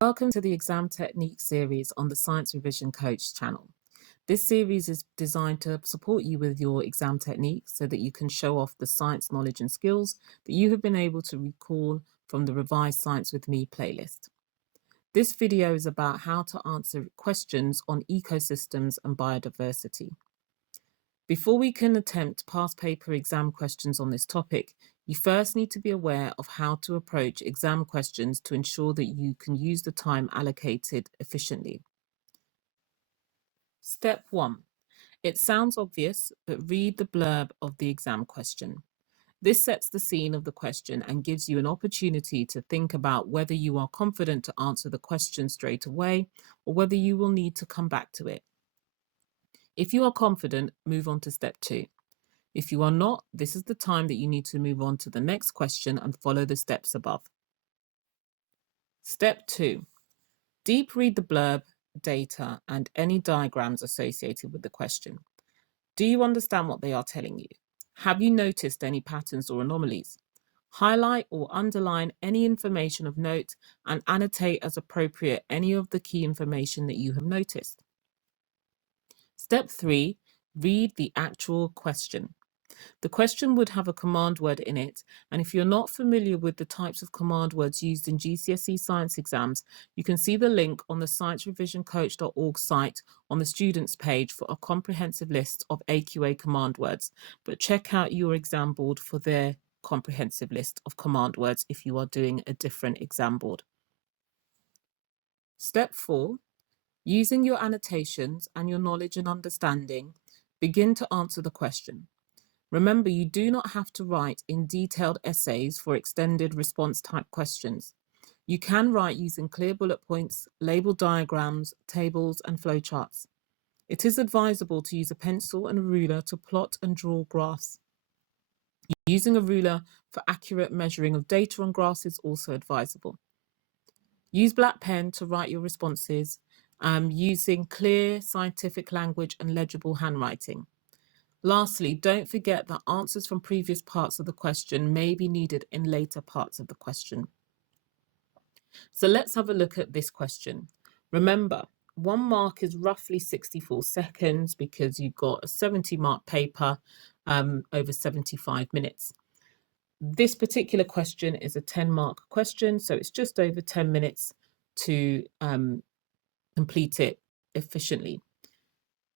Welcome to the Exam Technique series on the Science Revision Coach channel. This series is designed to support you with your exam techniques so that you can show off the science knowledge and skills that you have been able to recall from the Revised Science with Me playlist. This video is about how to answer questions on ecosystems and biodiversity. Before we can attempt past paper exam questions on this topic, you first need to be aware of how to approach exam questions to ensure that you can use the time allocated efficiently. Step 1. It sounds obvious, but read the blurb of the exam question. This sets the scene of the question and gives you an opportunity to think about whether you are confident to answer the question straight away or whether you will need to come back to it. If you are confident, move on to step 2. If you are not, this is the time that you need to move on to the next question and follow the steps above. Step 2. Deep read the blurb, data, and any diagrams associated with the question. Do you understand what they are telling you? Have you noticed any patterns or anomalies? Highlight or underline any information of note and annotate as appropriate any of the key information that you have noticed. Step 3. Read the actual question. The question would have a command word in it, and if you're not familiar with the types of command words used in GCSE science exams, you can see the link on the sciencerevisioncoach.org site on the students page for a comprehensive list of AQA command words, but check out your exam board for their comprehensive list of command words if you are doing a different exam board. Step 4. Using your annotations and your knowledge and understanding, begin to answer the question. Remember, you do not have to write in detailed essays for extended response type questions. You can write using clear bullet points, labeled diagrams, tables, and flowcharts. It is advisable to use a pencil and a ruler to plot and draw graphs. Using a ruler for accurate measuring of data on graphs is also advisable. Use black pen to write your responses, using clear scientific language and legible handwriting. Lastly, don't forget that answers from previous parts of the question may be needed in later parts of the question. So let's have a look at this question. Remember, 1 mark is roughly 64 seconds because you've got a 70-mark paper over 75 minutes. This particular question is a 10-mark question, so it's just over 10 minutes to complete it efficiently.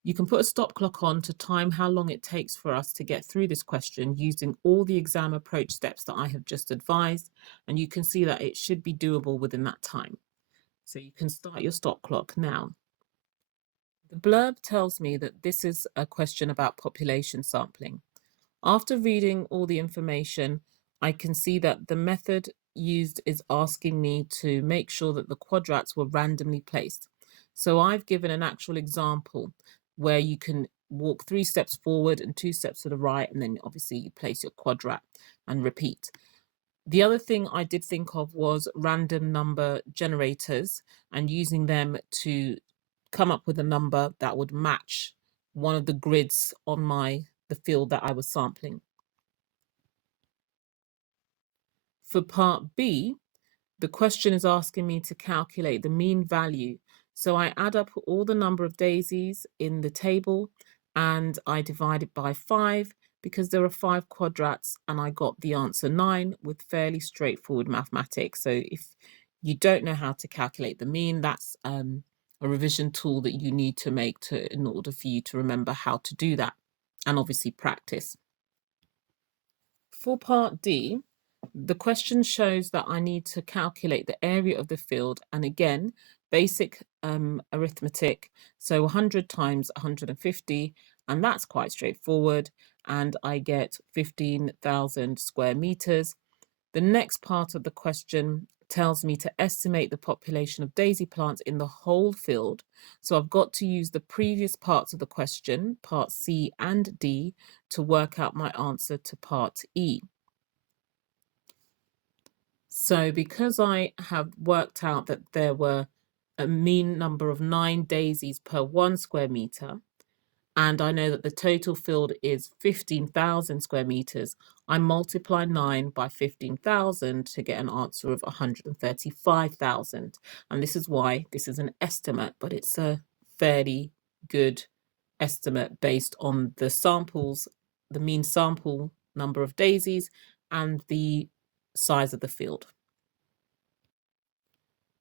You can put a stop clock on to time how long it takes for us to get through this question using all the exam approach steps that I have just advised, and you can see that it should be doable within that time. So you can start your stop clock now. The blurb tells me that this is a question about population sampling. After reading all the information, I can see that the method used is asking me to make sure that the quadrats were randomly placed. So I've given an actual example where you can walk 3 steps forward and 2 steps to the right, and then obviously you place your quadrat and repeat. The other thing I did think of was random number generators and using them to come up with a number that would match one of the grids on the field that I was sampling. For part B, the question is asking me to calculate the mean value. So I add up all the number of daisies in the table and I divide it by 5 because there are 5 quadrats and I got the answer 9 with fairly straightforward mathematics. So if you don't know how to calculate the mean, that's a revision tool that you need to make in order for you to remember how to do that, and obviously practice. For part D, the question shows that I need to calculate the area of the field, and again, basic arithmetic, so 100 times 150, and that's quite straightforward, and I get 15,000 square meters. The next part of the question tells me to estimate the population of daisy plants in the whole field, so I've got to use the previous parts of the question, part C and D, to work out my answer to part E. So because I have worked out that there were a mean number of 9 daisies per 1 square meter, and I know that the total field is 15,000 square meters, I multiply 9 by 15,000 to get an answer of 135,000. And this is why this is an estimate, but it's a fairly good estimate based on the samples, the mean sample number of daisies, and the size of the field.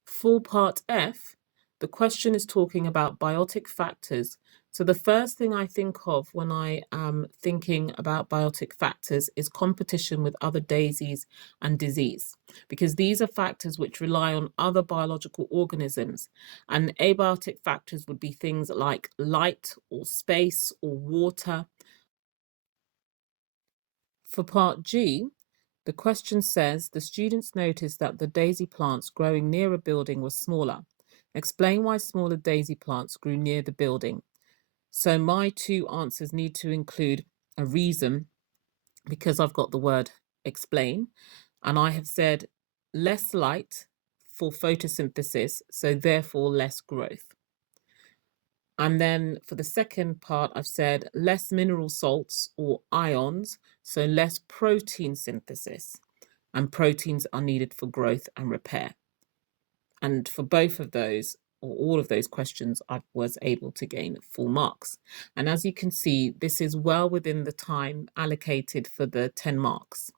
For part F, the question is talking about biotic factors. So the first thing I think of when I am thinking about biotic factors is competition with other daisies and disease, because these are factors which rely on other biological organisms. And abiotic factors would be things like light or space or water. For part G, the question says the students noticed that the daisy plants growing near a building were smaller. Explain why smaller daisy plants grew near the building. So my two answers need to include a reason, because I've got the word explain, and I have said less light for photosynthesis, so therefore less growth. And then for the second part, I've said less mineral salts or ions, so less protein synthesis, and proteins are needed for growth and repair. And for both of those, or all of those questions, I was able to gain full marks. And as you can see, this is well within the time allocated for the 10 marks.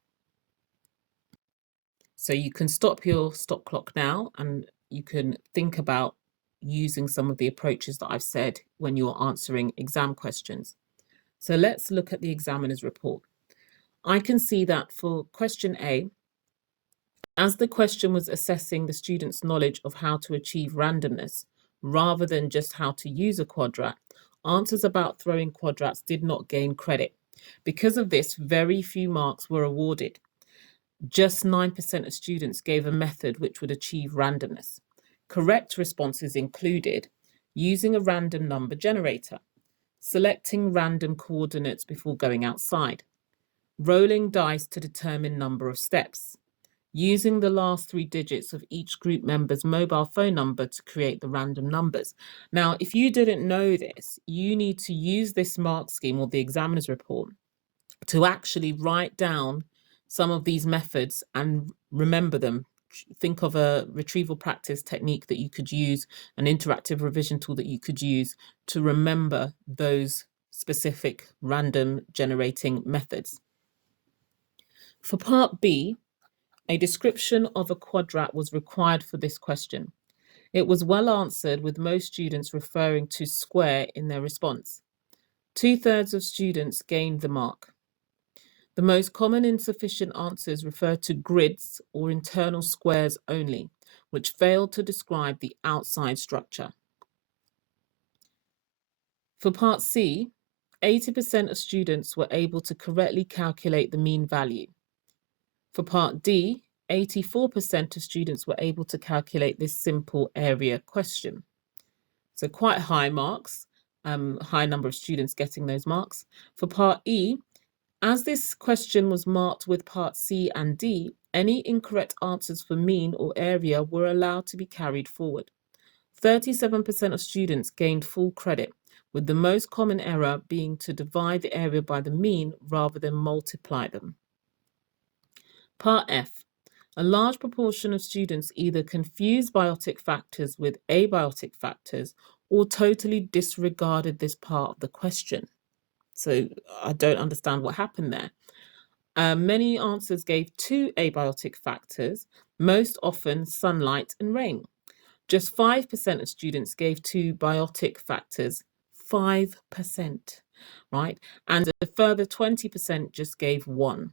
So you can stop your stop clock now, and you can think about using some of the approaches that I've said when you're answering exam questions. So let's look at the examiner's report. I can see that for question A, as the question was assessing the student's knowledge of how to achieve randomness, rather than just how to use a quadrat, answers about throwing quadrats did not gain credit. Because of this, very few marks were awarded. Just 9% of students gave a method which would achieve randomness. Correct responses included using a random number generator, selecting random coordinates before going outside, rolling dice to determine number of steps, using the last 3 digits of each group member's mobile phone number to create the random numbers. Now, if you didn't know this, you need to use this mark scheme or the examiner's report to actually write down some of these methods and remember them. Think of a retrieval practice technique that you could use, an interactive revision tool that you could use to remember those specific random generating methods. For part B, a description of a quadrat was required for this question. It was well answered, with most students referring to square in their response. 2/3 of students gained the mark. The most common insufficient answers refer to grids or internal squares only, which failed to describe the outside structure. For part C, 80% of students were able to correctly calculate the mean value. For part D, 84% of students were able to calculate this simple area question. So quite high marks, high number of students getting those marks. For part E, as this question was marked with part C and D, any incorrect answers for mean or area were allowed to be carried forward. 37% of students gained full credit, with the most common error being to divide the area by the mean rather than multiply them. Part F. A large proportion of students either confused biotic factors with abiotic factors or totally disregarded this part of the question. So I don't understand what happened there. Many answers gave 2 abiotic factors, most often sunlight and rain. Just 5% of students gave 2 biotic factors, 5%, right? And a further 20% just gave 1.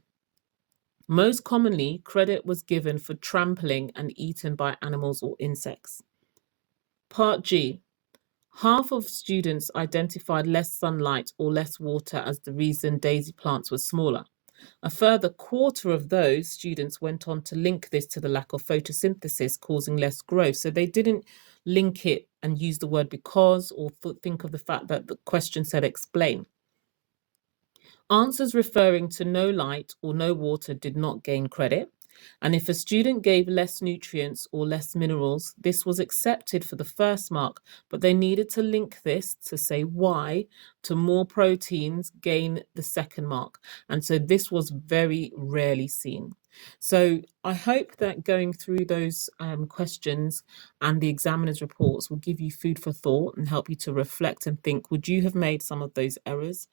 Most commonly, credit was given for trampling and eaten by animals or insects. Part G. Half of students identified less sunlight or less water as the reason daisy plants were smaller. A further quarter of those students went on to link this to the lack of photosynthesis causing less growth. So they didn't link it and use the word because or think of the fact that the question said explain. Answers referring to no light or no water did not gain credit. And if a student gave less nutrients or less minerals, this was accepted for the first mark, but they needed to link this to say why to more proteins gain the second mark. And so this was very rarely seen. So I hope that going through those questions and the examiner's reports will give you food for thought and help you to reflect and think, would you have made some of those errors?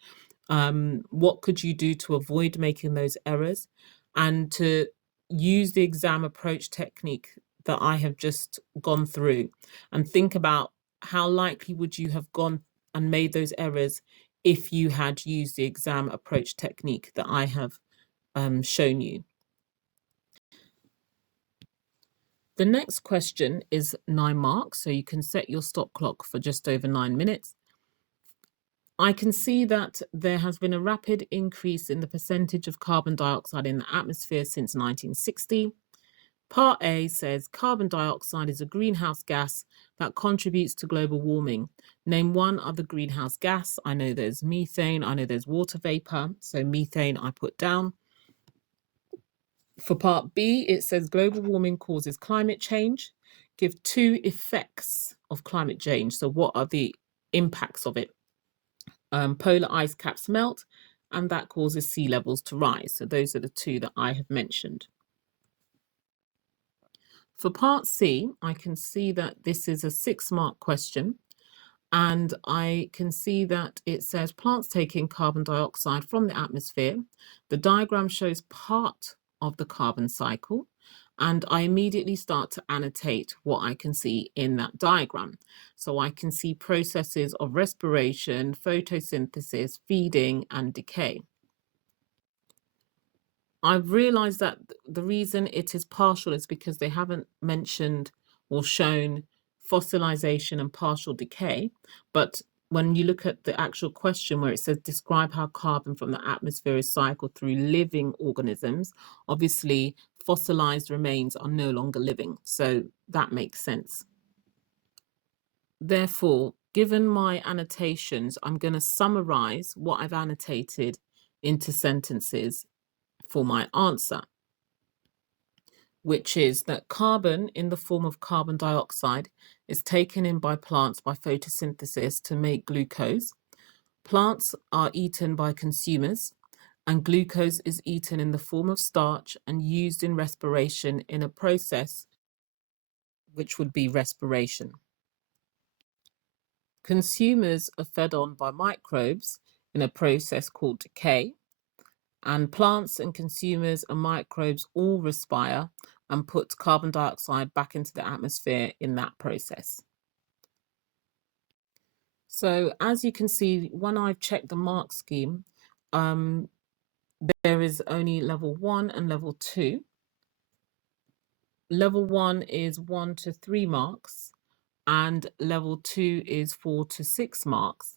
What could you do to avoid making those errors, and to use the exam approach technique that I have just gone through, and think about how likely would you have gone and made those errors if you had used the exam approach technique that I have shown you. The next question is 9 marks, so you can set your stop clock for just over 9 minutes. I can see that there has been a rapid increase in the percentage of carbon dioxide in the atmosphere since 1960. Part A says carbon dioxide is a greenhouse gas that contributes to global warming. Name one other greenhouse gas. I know there's methane, I know there's water vapor, so methane I put down. For part B, it says global warming causes climate change. Give 2 effects of climate change. So what are the impacts of it? Polar ice caps melt, and that causes sea levels to rise. So those are the 2 that I have mentioned. For part C, I can see that this is a 6-mark question, and I can see that it says plants take in carbon dioxide from the atmosphere. The diagram shows part of the carbon cycle, and I immediately start to annotate what I can see in that diagram. So I can see processes of respiration, photosynthesis, feeding, and decay. I've realized that the reason it is partial is because they haven't mentioned or shown fossilization and partial decay. But when you look at the actual question where it says describe how carbon from the atmosphere is cycled through living organisms, obviously fossilized remains are no longer living. So that makes sense. Therefore, given my annotations, I'm going to summarize what I've annotated into sentences for my answer, which is that carbon in the form of carbon dioxide is taken in by plants by photosynthesis to make glucose. Plants are eaten by consumers, and glucose is eaten in the form of starch and used in respiration in a process which would be respiration. Consumers are fed on by microbes in a process called decay, and plants and consumers and microbes all respire and put carbon dioxide back into the atmosphere in that process. So as you can see, when I've checked the mark scheme, there is only level 1 and level 2. Level 1 is 1 to 3 marks, and level 2 is 4 to 6 marks.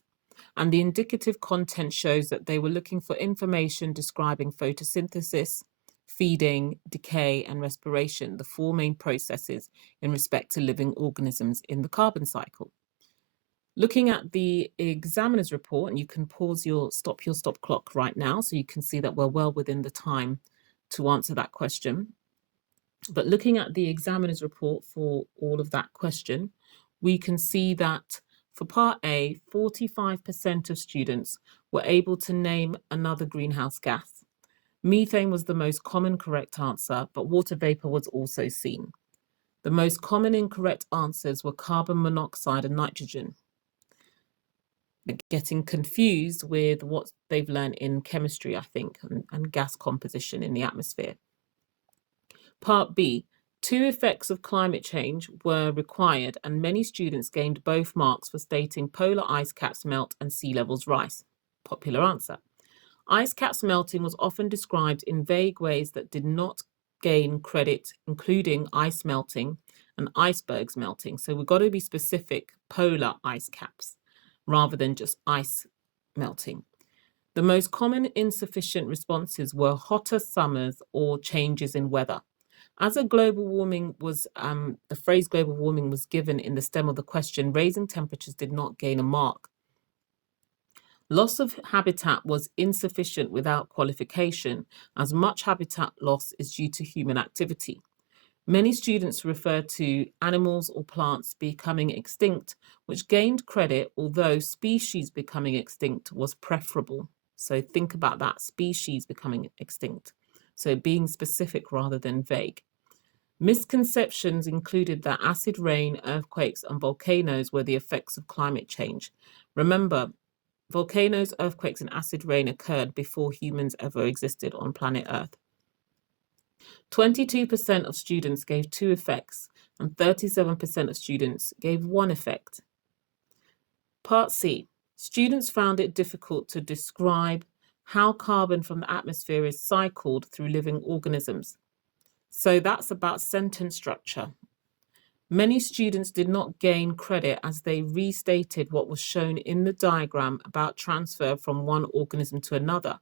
And the indicative content shows that they were looking for information describing photosynthesis, feeding, decay, and respiration, the 4 main processes in respect to living organisms in the carbon cycle. Looking at the examiner's report, and you can pause your stop clock right now so you can see that we're well within the time to answer that question. But looking at the examiner's report for all of that question, we can see that for part A, 45% of students were able to name another greenhouse gas. Methane was the most common correct answer, but water vapor was also seen. The most common incorrect answers were carbon monoxide and nitrogen. They're getting confused with what they've learned in chemistry, I think, and gas composition in the atmosphere. Part B, 2 effects of climate change were required, and many students gained both marks for stating polar ice caps melt and sea levels rise. Popular answer. Ice caps melting was often described in vague ways that did not gain credit, including ice melting and icebergs melting. So we've got to be specific, polar ice caps, rather than just ice melting. The most common insufficient responses were hotter summers or changes in weather. As a global warming was, the phrase global warming was given in the stem of the question, raising temperatures did not gain a mark. Loss of habitat was insufficient without qualification, as much habitat loss is due to human activity. Many students refer to animals or plants becoming extinct, which gained credit, although species becoming extinct was preferable. So think about that, species becoming extinct. So being specific rather than vague. Misconceptions included that acid rain, earthquakes, and volcanoes were the effects of climate change. Remember, volcanoes, earthquakes, and acid rain occurred before humans ever existed on planet Earth. 22% of students gave 2 effects, and 37% of students gave 1 effect. Part C. Students found it difficult to describe how carbon from the atmosphere is cycled through living organisms. So that's about sentence structure. Many students did not gain credit as they restated what was shown in the diagram about transfer from one organism to another.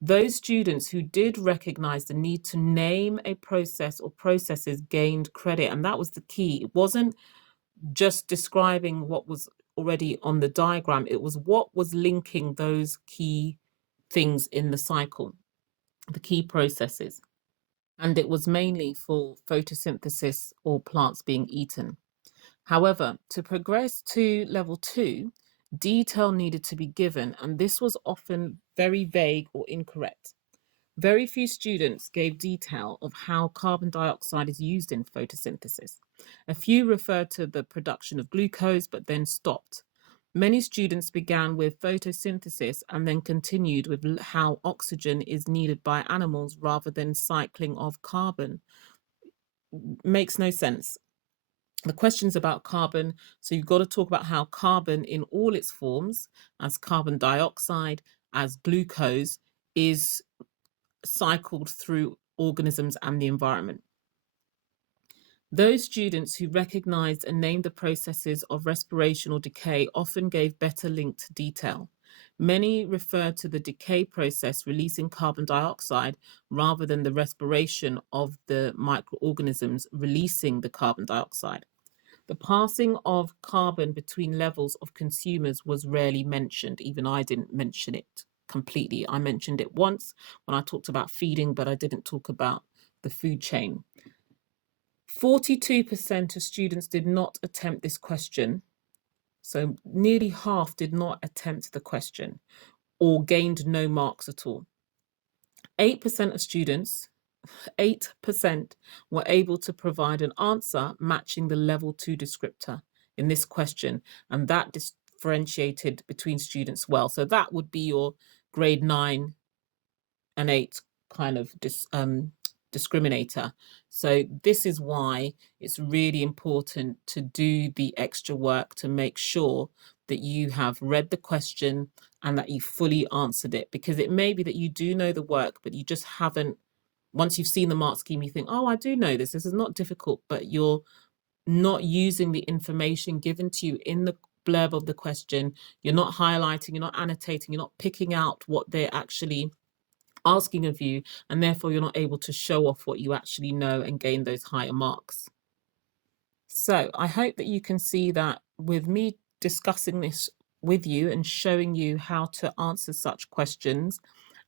Those students who did recognize the need to name a process or processes gained credit, and that was the key. It wasn't just describing what was already on the diagram, it was what was linking those key things in the cycle, the key processes. And it was mainly for photosynthesis or plants being eaten. However, to progress to level 2, detail needed to be given, and this was often very vague or incorrect. Very few students gave detail of how carbon dioxide is used in photosynthesis. A few referred to the production of glucose, but then stopped. Many students began with photosynthesis and then continued with how oxygen is needed by animals rather than cycling of carbon. Makes no sense. The questions about carbon, so you've got to talk about how carbon in all its forms, as carbon dioxide, as glucose, is cycled through organisms and the environment. Those students who recognized and named the processes of respiration or decay often gave better linked detail. Many referred to the decay process releasing carbon dioxide rather than the respiration of the microorganisms releasing the carbon dioxide. The passing of carbon between levels of consumers was rarely mentioned. Even I didn't mention it completely. I mentioned it once when I talked about feeding, but I didn't talk about the food chain. 42% of students did not attempt this question. So nearly half did not attempt the question or gained no marks at all. 8% of students, 8% were able to provide an answer matching the level 2 descriptor in this question, and that differentiated between students well. So that would be your grade 9 and 8 kind of discriminator. So this is why it's really important to do the extra work to make sure that you have read the question and that you fully answered it, because it may be that you do know the work, but you just haven't. Once you've seen the mark scheme, you think, oh, I do know this. This is not difficult, but you're not using the information given to you in the blurb of the question. You're not highlighting, you're not annotating, you're not picking out what they're actually asking of you, and therefore you're not able to show off what you actually know and gain those higher marks. So I hope that you can see that with me discussing this with you and showing you how to answer such questions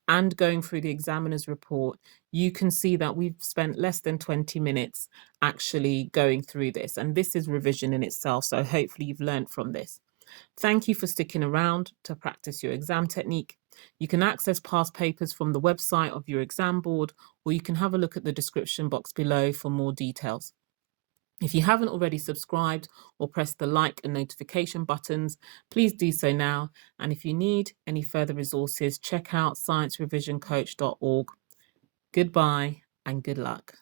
and going through the examiner's report, you can see that we've spent less than 20 minutes actually going through this. And this is revision in itself. So hopefully you've learned from this. Thank you for sticking around to practice your exam technique. You can access past papers from the website of your exam board, or you can have a look at the description box below for more details. If you haven't already subscribed or pressed the like and notification buttons, please do so now. And if you need any further resources, check out sciencerevisioncoach.org. Goodbye and good luck.